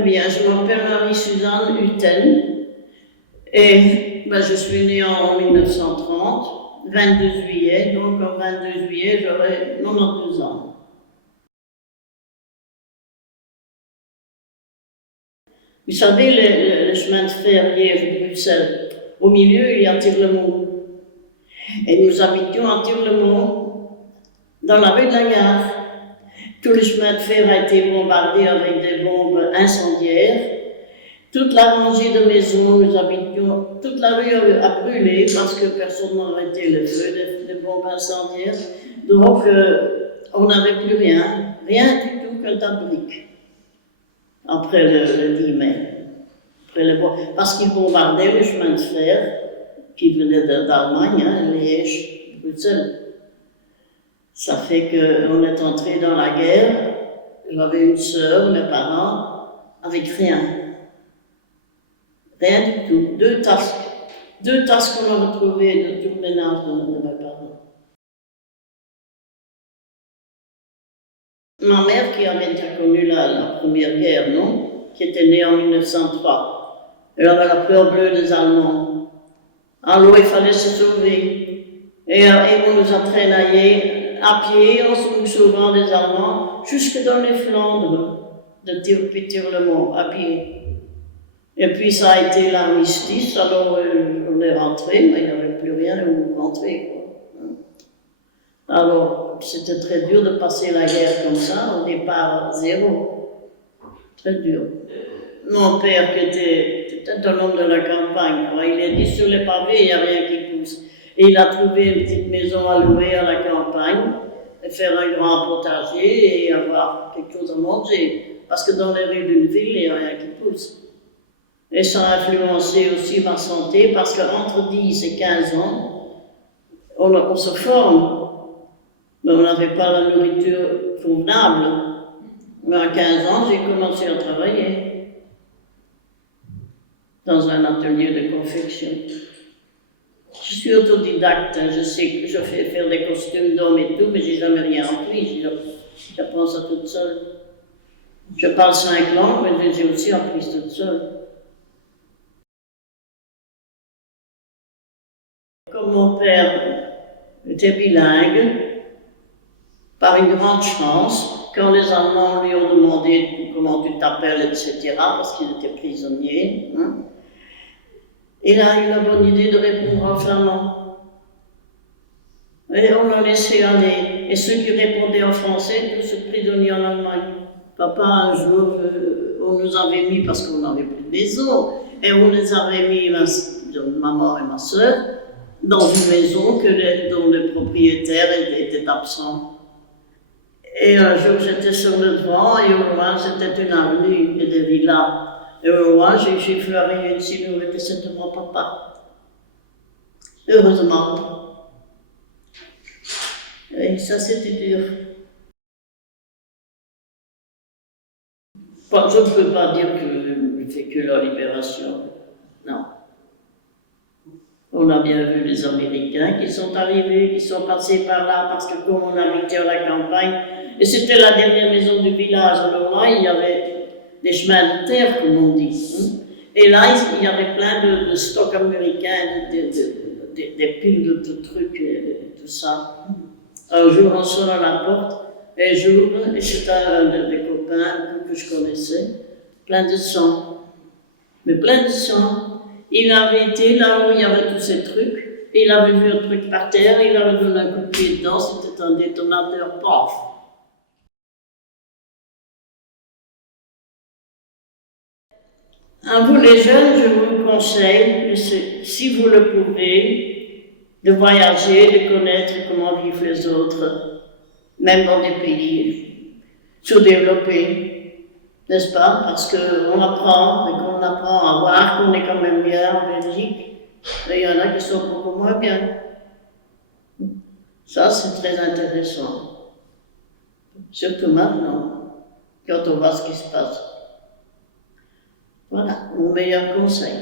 Eh bien, je m'appelle Marie-Suzanne Hutten et je suis née en 1930, 22 juillet, donc en 22 juillet, j'aurai 92 ans. Vous savez, le chemin de fer Liège-Bruxelles, au milieu, il y a Tirlemont. Et nous habitions à Tirlemont, dans la rue de la Gare. Tout le chemin de fer a été bombardé avec des bombes incendiaires. Toute la rangée de maisons, nous habitions, toute la rue a brûlé parce que personne n'a arrêté le feu des bombes incendiaires. Donc, on n'avait plus rien du tout qu'un tas de briques. Après le 10 mai. Parce qu'ils bombardaient le chemin de fer qui venait d'Allemagne, Liège, Bruxelles. Ça fait qu'on est entré dans la guerre. J'avais une sœur, mes parents, avec rien. Rien du tout. Deux tasses qu'on a retrouvées de tout le ménage de mes parents. Ma mère, qui avait déjà connu la Première Guerre, non? Qui était née en 1903. Elle avait la peur bleue des Allemands. Alors il fallait se sauver. Et on nous a traînaillés à pied, en se sauvant des Allemands, jusque dans les Flandres, de Tirlemont, à pied. Et puis ça a été l'armistice, alors on est rentré, mais il n'y avait plus rien où rentrer. Quoi. Alors c'était très dur de passer la guerre comme ça, au départ zéro. Très dur. Mon père, qui était un homme de la campagne, quoi, il a dit sur les pavés, il n'y a rien qui pousse. Et il a trouvé une petite maison à louer à la campagne, et faire un grand potager et avoir quelque chose à manger. Parce que dans les rues d'une ville, il n'y a rien qui pousse. Et ça a influencé aussi ma santé, parce qu'entre 10 et 15 ans, on se forme, mais on n'avait pas la nourriture convenable. Mais à 15 ans, j'ai commencé à travailler dans un atelier de confection. Je suis autodidacte, je sais que je fais faire des costumes d'hommes et tout, mais j'ai jamais rien appris, j'apprends ça toute seule. Je parle 5 langues, mais j'ai aussi appris toute seule. Comme mon père était bilingue, par une grande chance, quand les Allemands lui ont demandé comment tu t'appelles, etc., parce qu'il était prisonnier, il a eu la bonne idée de répondre en flamand. Et on l'a laissé aller. Et ceux qui répondaient en français, tous se prisonniers en Allemagne. Papa, un jour, on nous avait mis, parce qu'on n'avait plus de maison, et on les avait mis, maman et ma soeur, dans une maison dont le propriétaire était absent. Et un jour, j'étais sur le devant, et au loin, c'était une avenue et des villas. Et au loin, j'ai fleuri une silhouette, et c'était mon papa. Heureusement. Et ça, c'était dur. Bon, je ne peux pas dire que je fais que la libération. Non. On a bien vu les Américains qui sont arrivés, qui sont passés par là, parce que comme on habitait à la campagne, et c'était la dernière maison du village, alors là, il y avait des chemins de terre, comme on dit. Et là, il y avait plein de stocks américains, des piles de trucs, et tout ça. Un jour, on sonne à la porte, et j'ouvre, et c'était un des copains que je connaissais, plein de sang. Mais plein de sang. Il avait été là où il y avait tous ces trucs, et il avait vu un truc par terre, il avait donné un coup de pied dedans, c'était un détonateur, paf! À vous les jeunes, je vous conseille, si vous le pouvez, de voyager, de connaître comment vivent les autres, même dans des pays sous-développés, n'est-ce pas? Parce qu'on apprend, et qu'on apprend à voir qu'on est quand même bien en Belgique, et il y en a qui sont beaucoup moins bien. Ça, c'est très intéressant. Surtout maintenant, quand on voit ce qui se passe. Voilà, mon meilleur conseil.